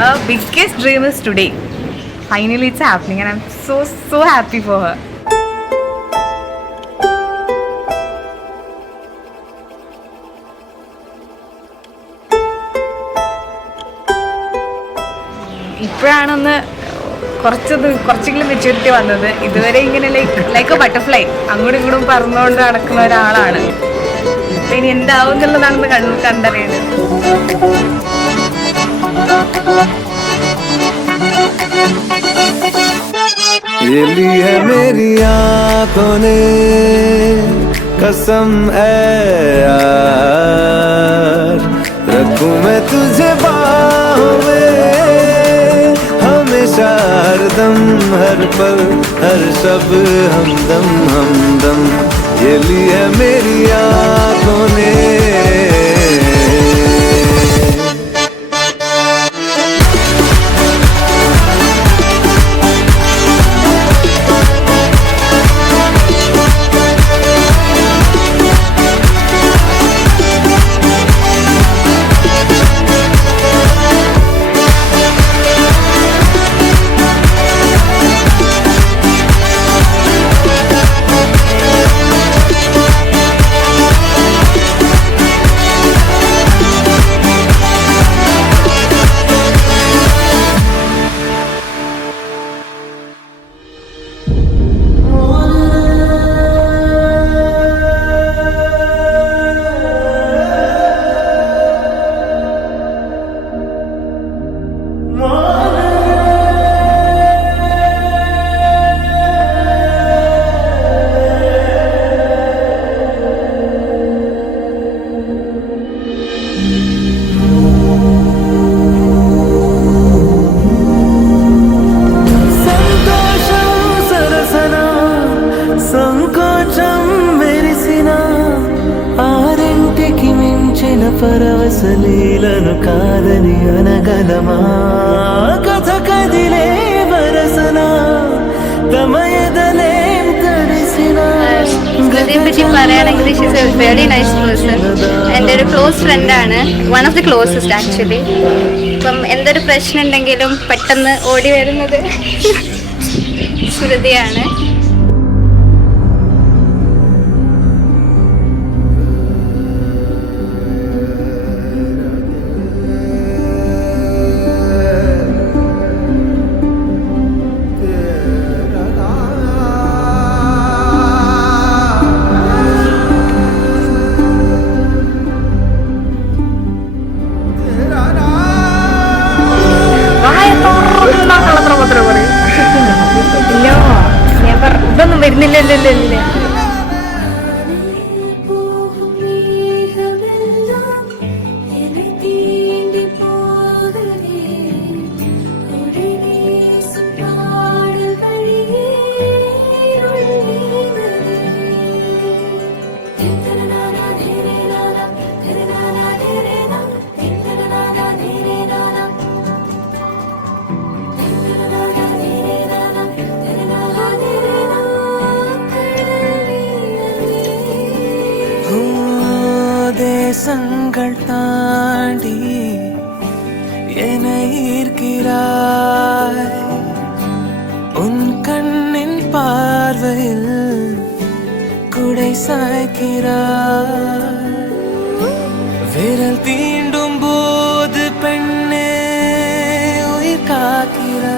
Her biggest dream is today. Finally, it's happening, and I'm so happy for her. ഇപ്പോഴാണൊന്ന് കുറച്ചെങ്കിലും മെച്യൂരിറ്റി വന്നത്. ഇതുവരെ ഇങ്ങനെ ലൈക്ക് എ ബട്ടർഫ്ലൈ അങ്ങോട്ടും ഇങ്ങോട്ടും പറന്നുകൊണ്ട് നടക്കുന്ന ഒരാളാണ്. ഇപ്പൊ ഇനി എന്താവും എന്നുള്ളതാണെന്ന് കണ്ടറിയുന്നത്. ये ली है मेरी आँखों ने कसम है यार, रखूं मैं तुझे बाहों में हमेशा, हरदम हर पल हर शब हमदम हमदम. ये ली है मेरी आँखों ने. పరవశలీలను కాదని అనగలమా, కథ కదిలే వరసన తమయదలేం తడిసిన. ഇതിനെ പറ്റി പറയുകയാണെങ്കിൽ she is A very nice person. എൻ്റെ ഒരു ക്ലോസ് ഫ്രണ്ടാണ്, one of the closest actually. ഇപ്പം എന്തൊരു പ്രശ്നം ഉണ്ടെങ്കിലും പെട്ടെന്ന് ഓടി വരുന്നത് ശ്രുതിയാണ്. ഇതൊന്നും വരുന്നില്ലല്ലോ. தேசங்கள் தாண்டி என்னை ஈர்க்கிறாய், உன் கண்ணின் பார்வையில் குடை சாய்க்கிறாய். விரல் தீண்டும் போது பெண்ணே உயிர் காக்கிறாய்.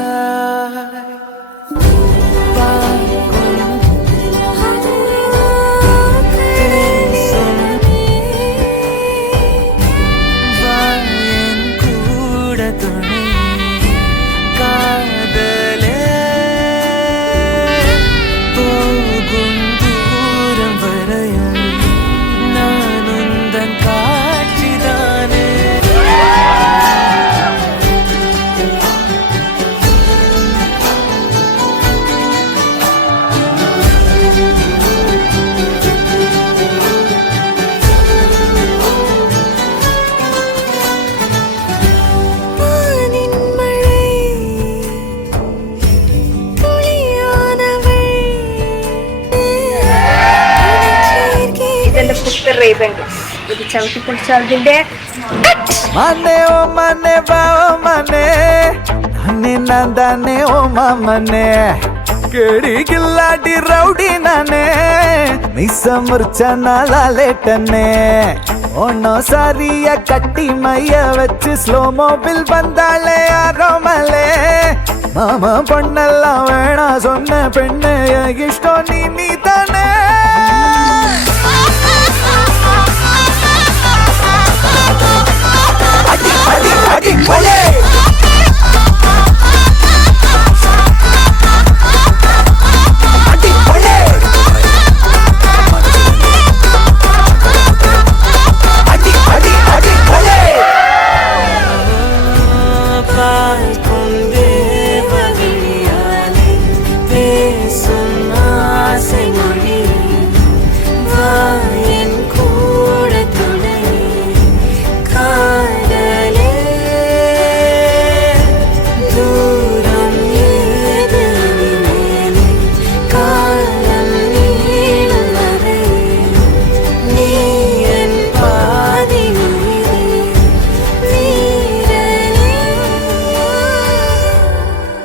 Ravens. ഇത് ചവിട്ടി പൊളിച്ചതിന്റെ മനെ ഓ മനെ ബാവ മനെ നന്നെ നന്ദനെ ഓ മമനെ കേടി കില്ലാടി റൗഡി നനെ മിസ മുർച്ച നാലാലേട്ടനെ ഓണോ സാരിയ കട്ടി മയ്യ വെച്ച് സ്ലോ മോബിൽ വந்தாளே ആരോമലേ മാമ പൊണ്ണെല്ലാം വേണ சொன்ன പെണ്ണ് ഇഷ്ടം നീ തന്നെ അടി അടി അടി പൊളി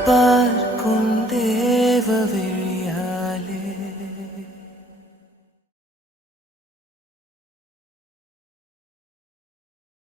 பார்க்கும் தேவவே